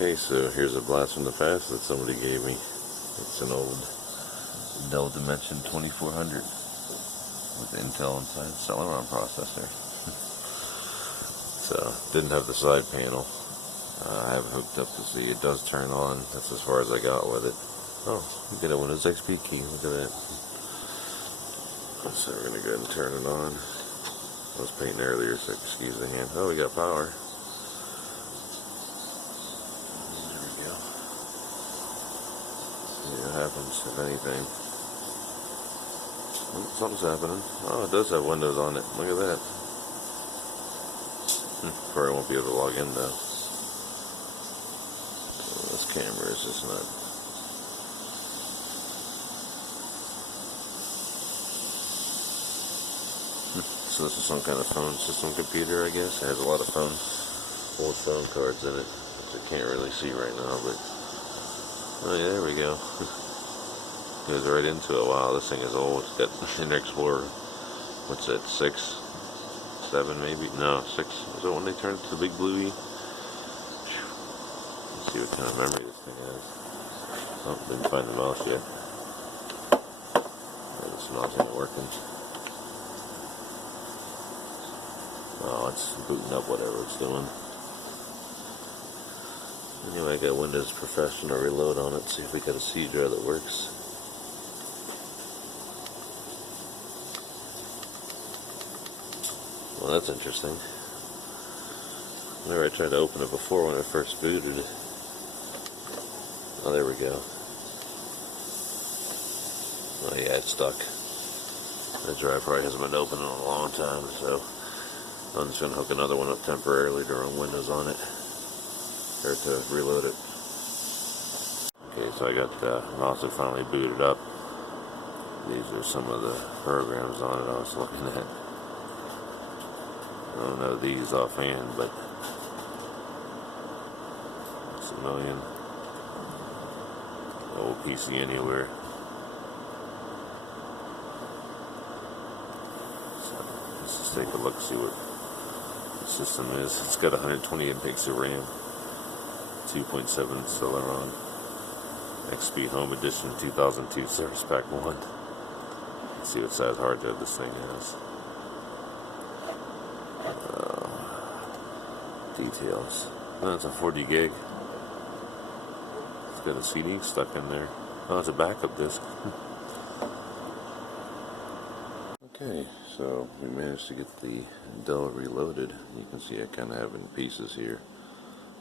Okay, so here's a blast from the past that somebody gave me. It's an old Dell Dimension 2400 with Intel inside, Celeron processor. So, didn't have the side panel. I have it hooked up to see it does turn on. That's as far as I got with it. Oh, we get a Windows XP key. Look at that. So we're going to go ahead and turn it on. I was painting earlier, so excuse the hand. Oh, we got power. There we go. See what happens, if anything. Oh, something's happening. Oh, it does have Windows on it. Look at that. Probably won't be able to log in though. This camera is just not. So this is some kind of phone system computer, I guess. It has a lot of old phone cards in it, which I can't really see right now, but oh yeah, there we go. Goes right into it. Wow, this thing is old. It's got Internet Explorer. What's that? 6, 7 maybe? No, 6. Is that when they turned it to the big bluey? Let's see what kind of memory this thing has. Oh, didn't find the mouse yet. This mouse ain't working. Oh, it's booting up whatever it's doing. Anyway, I got Windows Professional Reload on it. See if we got a C drive that works. Well, that's interesting. Remember I tried to open it before when I first booted it. Oh, there we go. Oh yeah, it's stuck. That drive probably hasn't been open in a long time, so I'm just going to hook another one up temporarily to run Windows on it, or to reload it. Okay, so I got the mouse that finally booted up. These are some of the programs on it I was looking at. I don't know these offhand, but it's a million. Old PC Anywhere. So let's just take a look, see what the system is. It's got 128 gigs of RAM, 2.7 Celeron, XP Home Edition 2002 Service Pack 1. Let's see what size hard drive this thing has. Details. Oh, it's a 40 gig. It's got a CD stuck in there. Oh, it's a backup disc. Okay, so we managed to get the Dell reloaded. You can see I kind of have it in pieces here.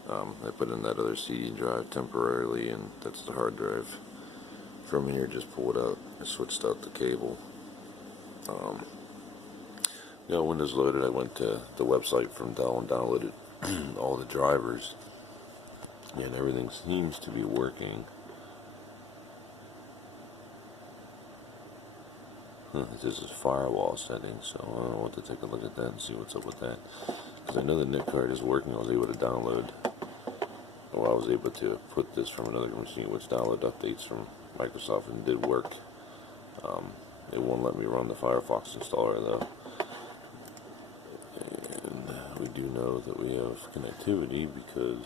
I put in that other CD drive temporarily, and that's the hard drive. From here, just pulled out. I switched out the cable. Windows loaded. I went to the website from Dell and downloaded all the drivers, and everything seems to be working. This is firewall settings, so I want to take a look at that and see what's up with that. Because I know the NIC card is working. I was able to download, or I was able to put this from another machine, which download updates from Microsoft, and did work. It won't let me run the Firefox installer though. And we do know that we have connectivity because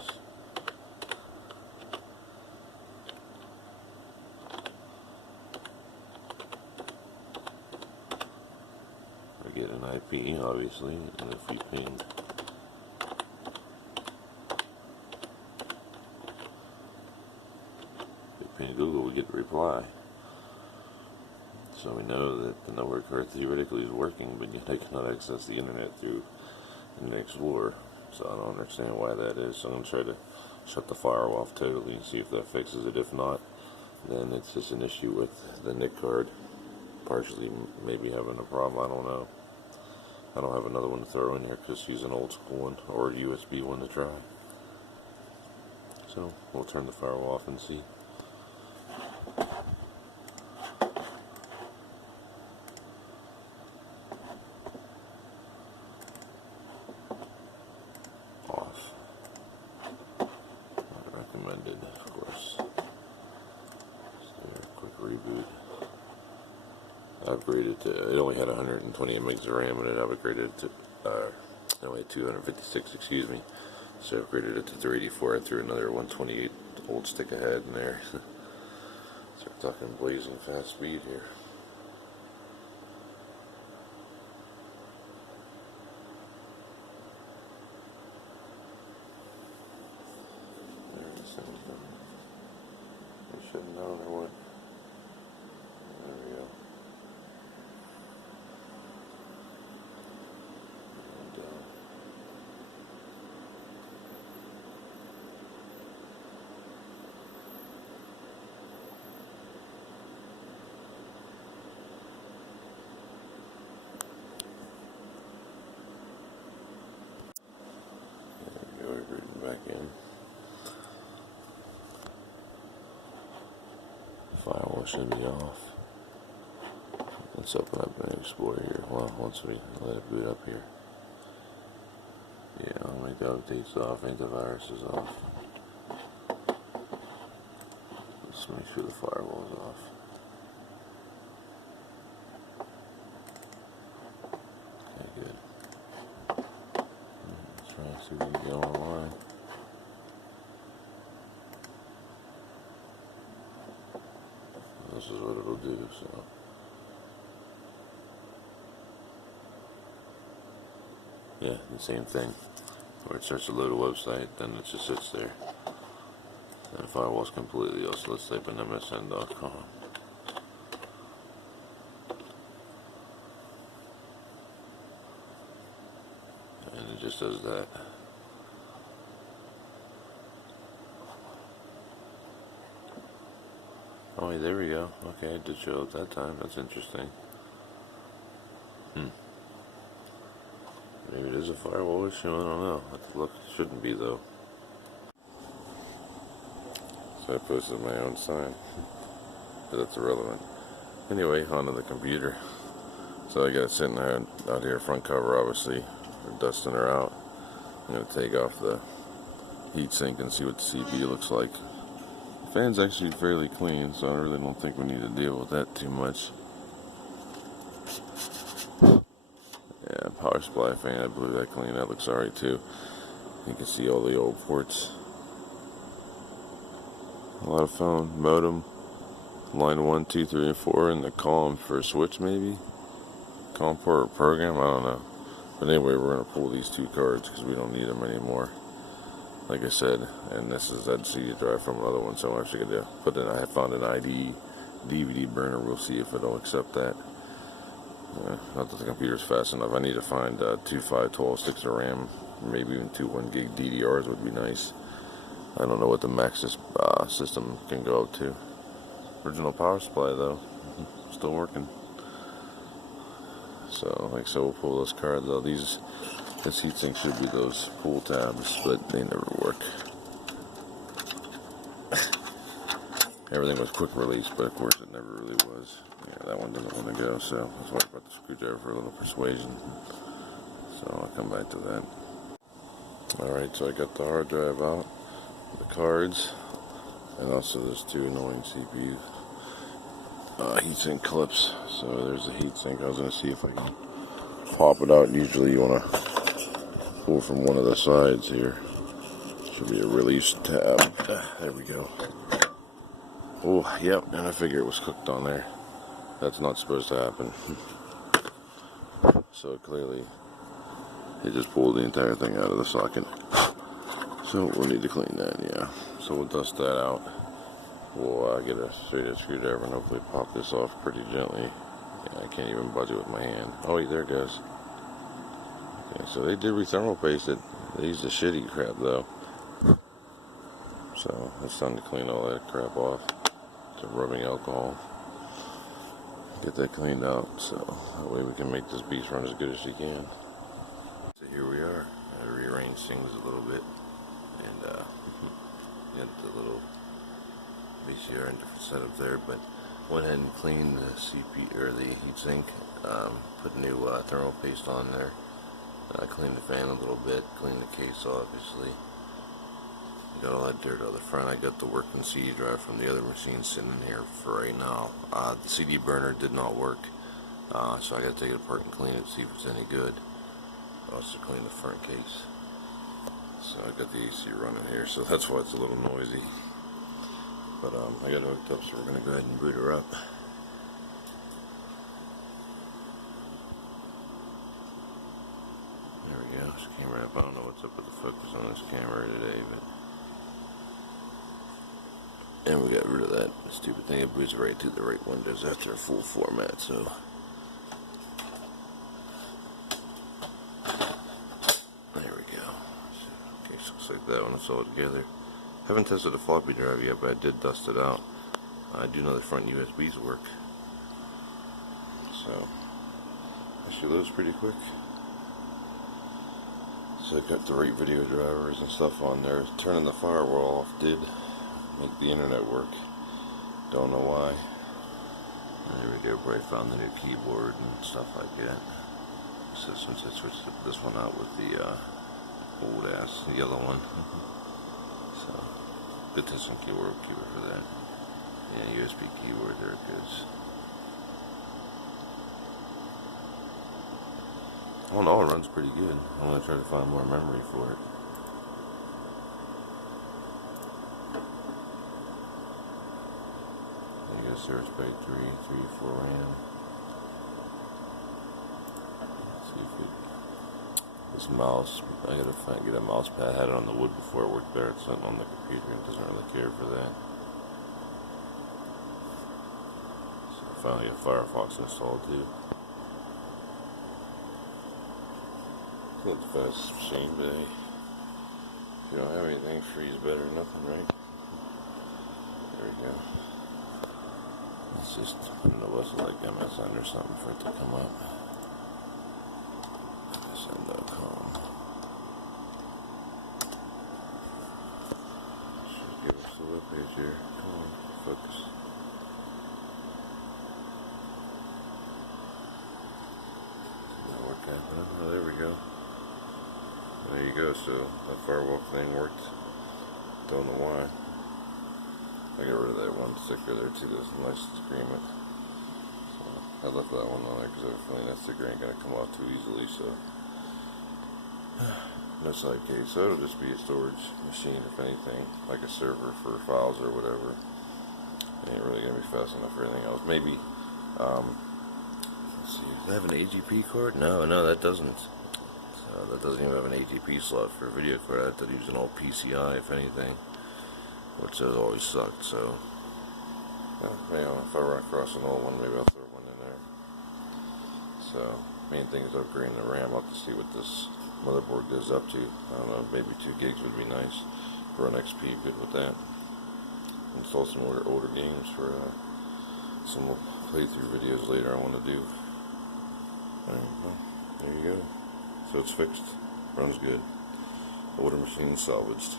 we get an IP, obviously, and if we ping Google, we get a reply. So we know that the network card theoretically is working, but yet I cannot access the internet through Internet Explorer. So I don't understand why that is. So I'm going to try to shut the firewall off totally and see if that fixes it. If not, then it's just an issue with the NIC card partially maybe having a problem. I don't know. I don't have another one to throw in here because she's an old school one or a USB one to try. So we'll turn the firewall off and see. Recommended, of course. Just do a quick reboot. I upgraded to, it only had 128 megs of RAM, and it upgraded to, it only had 256, excuse me. So I upgraded it to 384. I threw another 128 old stick ahead in there. So we're talking blazing fast speed here. There's something. We should have known or what. There we go. Back in. Firewall should be off. Let's open up an Explorer here. Well, once we let it boot up here. Yeah, I'll make the updates off, antivirus is off. Let's make sure the firewall is off. Okay, good. Let's try and see if we can get online. This is what it'll do, so. Yeah, the same thing. Where it starts to load a website, then it just sits there. And the firewall's completely off, so let's type in msn.com. And it just does that. Oh, yeah, there we go. Okay, it did show up that time. That's interesting. Maybe it is a firewall issue. I don't know. Have to look. It shouldn't be, though. So I posted my own sign. But that's irrelevant. Anyway, onto the computer. So I got it sitting out here, front cover, obviously. We're dusting her out. I'm going to take off the heatsink and see what the CPU looks like. The fan's actually fairly clean, so I really don't think we need to deal with that too much. Yeah, power supply fan, I blew that clean. That looks alright too. You can see all the old ports. A lot of phone, modem, line 1, 2, 3, and 4, and the column for a switch maybe? COM port or program? I don't know. But anyway, we're going to pull these two cards because we don't need them anymore. Like I said, and this is that CD drive from another one, so I'm actually going to put in, I found an ID DVD burner. We'll see if it'll accept that. Not that the computer's fast enough. I need to find 2 512 sticks of RAM, maybe even 2 1 gig DDRs would be nice. I don't know what the max system can go up to. Original power supply though, still working. So, like so, we'll pull those cards out. This heatsink should be those pull tabs, but they never work. Everything was quick release, but of course it never really was. Yeah, that one doesn't want to go, so let's wait about the screwdriver for a little persuasion. So I'll come back to that. Alright, so I got the hard drive out, the cards, and also there's 2 annoying CPU heatsink clips. So there's the heatsink. I was going to see if I can pop it out. Usually you want to pull from one of the sides here. Should be a release tab. There we go. Oh, yep, and I figure it was cooked on there. That's not supposed to happen. So clearly, it just pulled the entire thing out of the socket. So we'll need to clean that, yeah. So we'll dust that out. We'll get a straight edge screwdriver and hopefully pop this off pretty gently. Yeah, I can't even budge it with my hand. Oh, wait, there it goes. Okay, so they did rethermal paste it. They used the shitty crap, though. So it's time to clean all that crap off. Rubbing alcohol. Get that cleaned out, so that way we can make this beast run as good as she can. So here we are. I rearranged things a little bit, and get the little VCR and different setup there. But went ahead and cleaned the CPU or the heatsink. Put new thermal paste on there. Cleaned the fan a little bit. Cleaned the case, obviously. Got all that dirt out of the front. I got the working CD drive from the other machine sitting in here for right now. The CD burner did not work, so I got to take it apart and clean it, see if it's any good. Also clean the front case. So I got the AC running here, so that's why it's a little noisy. But I got it hooked up, so we're going to go ahead and boot her up. There we go. This camera app. I don't know what's up with the focus on this camera today, but and we got rid of that stupid thing. It boots right to the right windows after full format. So there we go. Okay, so looks like that one. It's all together. Haven't tested the floppy drive yet, but I did dust it out. I do know the front USBs work, so that should load pretty quick. So I got the right video drivers and stuff on there. Turning the firewall off did make the internet work. Don't know why. And there we go. Right, found the new keyboard and stuff like that. So since I switched this one out with the old ass yellow one. So good testing keyboard. Keep it for that. Yeah, USB keyboard. There it goes. All in all, it runs pretty good. I'm going to try to find more memory for it. There you go, Surface Bay 3, 4 RAM. Let's see if it, this mouse, I gotta get a mouse pad. I had it on the wood before, it worked better. It's something on the computer, it doesn't really care for that. So I finally got Firefox installed too. Not the fastest machine today. If you don't have anything, free's better than nothing, right? There we go. It's just, I don't know what's like MSN or something for it to come up. MSN.com. Should give us the web page here. Come on, focus. Didn't work happening. Oh, there we go. There you go, so that firewall thing worked. Don't know why. I got rid of that one sticker there too, this nice agreement. So I left that one on there because I have a feeling that sticker ain't going to come off too easily, so. No side case, so it'll just be a storage machine if anything, like a server for files or whatever. It ain't really going to be fast enough for anything else. Maybe, let's see, does that have an AGP card? No, that doesn't. That doesn't even have an ATP slot for a video card. I have to use an old PCI if anything, which has always sucked. So, if I run across an old one, maybe I'll throw one in there. So, main thing is upgrading the RAM. I'll have to see what this motherboard goes up to. I don't know, maybe 2 gigs would be nice. Run XP, good with that. Install some older games for some playthrough videos later I want to do. Alright, well, there you go. So it's fixed, runs good. Older machine salvaged.